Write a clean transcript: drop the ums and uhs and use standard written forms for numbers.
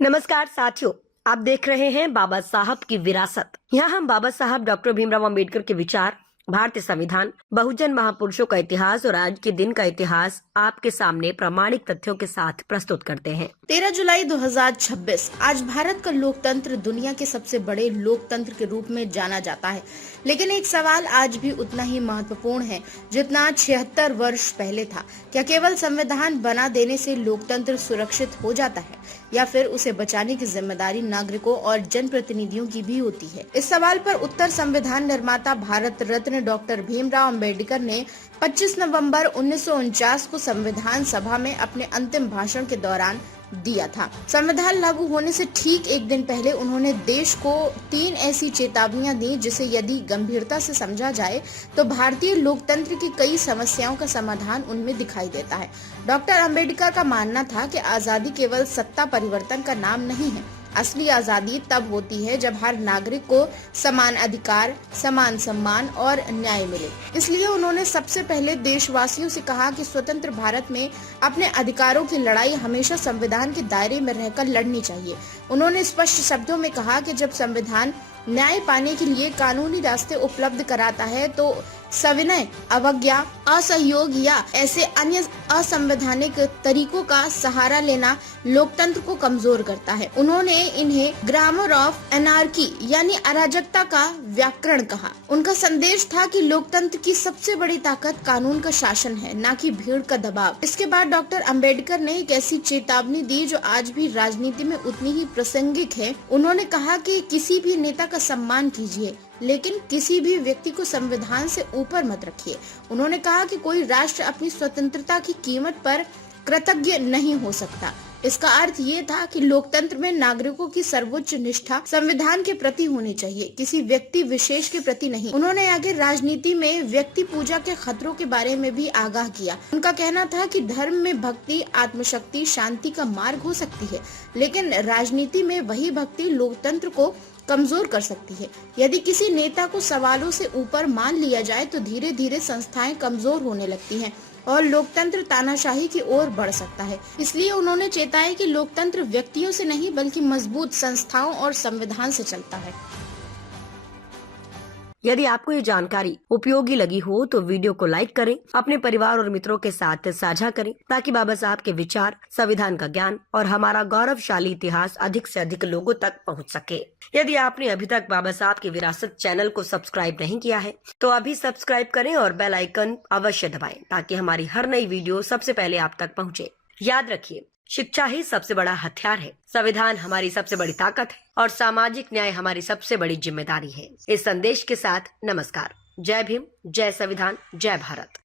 नमस्कार साथियों, आप देख रहे हैं बाबा साहब की विरासत। यहाँ हम बाबा साहब डॉक्टर भीमराव अंबेडकर के विचार, भारतीय संविधान, बहुजन महापुरुषों का इतिहास और आज के दिन का इतिहास आपके सामने प्रामाणिक तथ्यों के साथ प्रस्तुत करते हैं। 13 जुलाई 2026 आज भारत का लोकतंत्र दुनिया के सबसे बड़े लोकतंत्र के रूप में जाना जाता है। लेकिन एक सवाल आज भी उतना ही महत्वपूर्ण है जितना 76 वर्ष पहले था। क्या केवल संविधान बना देने से लोकतंत्र सुरक्षित हो जाता है या फिर उसे बचाने की जिम्मेदारी नागरिकों और जनप्रतिनिधियों की भी होती है? इस सवाल पर उत्तर संविधान निर्माता भारत रत्न डॉक्टर भीमराव अंबेडकर ने 25 नवंबर 1949 को संविधान सभा में अपने अंतिम भाषण के दौरान दिया था। संविधान लागू होने से ठीक एक दिन पहले उन्होंने देश को 3 ऐसी चेतावनियां दी जिसे यदि गंभीरता से समझा जाए तो भारतीय लोकतंत्र की कई समस्याओं का समाधान उनमें दिखाई देता है। डॉक्टर अंबेडकर का मानना था कि आजादी केवल सत्ता परिवर्तन का नाम नहीं है। असली आजादी तब होती है जब हर नागरिक को समान अधिकार, समान सम्मान और न्याय मिले। इसलिए उन्होंने सबसे पहले देशवासियों से कहा कि स्वतंत्र भारत में अपने अधिकारों की लड़ाई हमेशा संविधान के दायरे में रहकर लड़नी चाहिए। उन्होंने स्पष्ट शब्दों में कहा कि जब संविधान न्याय पाने के लिए कानूनी रास्ते उपलब्ध कराता है तो सविनय, अवज्ञा, असहयोग या ऐसे अन्य असंवैधानिक तरीकों का सहारा लेना लोकतंत्र को कमजोर करता है। उन्होंने इन्हें ग्रामर ऑफ एनार्की यानी अराजकता का व्याकरण कहा। उनका संदेश था कि लोकतंत्र की सबसे बड़ी ताकत कानून का शासन है, न कि भीड़ का दबाव। इसके बाद डॉक्टर अंबेडकर ने एक ऐसी चेतावनी दी जो आज भी राजनीति में उतनी ही प्रासंगिक है। उन्होंने कहा कि किसी भी नेता का सम्मान कीजिए, लेकिन किसी भी व्यक्ति को संविधान से ऊपर मत रखिए। उन्होंने कहा कि कोई राष्ट्र अपनी स्वतंत्रता की कीमत पर कृतज्ञ नहीं हो सकता। इसका अर्थ ये था कि लोकतंत्र में नागरिकों की सर्वोच्च निष्ठा संविधान के प्रति होनी चाहिए, किसी व्यक्ति विशेष के प्रति नहीं। उन्होंने आगे राजनीति में व्यक्ति पूजा के खतरों के बारे में भी आगाह किया। उनका कहना था कि धर्म में भक्ति, आत्मशक्ति, शांति का मार्ग हो सकती है, लेकिन राजनीति में वही भक्ति लोकतंत्र को कमजोर कर सकती है। यदि किसी नेता को सवालों से ऊपर मान लिया जाए तो धीरे धीरे संस्थाएं कमजोर होने लगती हैं और लोकतंत्र तानाशाही की ओर बढ़ सकता है। इसलिए उन्होंने चेताया कि लोकतंत्र व्यक्तियों से नहीं बल्कि मजबूत संस्थाओं और संविधान से चलता है। यदि आपको ये जानकारी उपयोगी लगी हो तो वीडियो को लाइक करें, अपने परिवार और मित्रों के साथ साझा करें ताकि बाबा साहब के विचार, संविधान का ज्ञान और हमारा गौरवशाली इतिहास अधिक से अधिक लोगों तक पहुंच सके। यदि आपने अभी तक बाबा साहब की विरासत चैनल को सब्सक्राइब नहीं किया है तो अभी सब्सक्राइब करें और बेल आइकन अवश्य दबाएं ताकि हमारी हर नई वीडियो सबसे पहले आप तक पहुँचे। याद रखिए, शिक्षा ही सबसे बड़ा हथियार है, संविधान हमारी सबसे बड़ी ताकत है और सामाजिक न्याय हमारी सबसे बड़ी जिम्मेदारी है। इस संदेश के साथ नमस्कार। जय भीम, जय संविधान, जय भारत।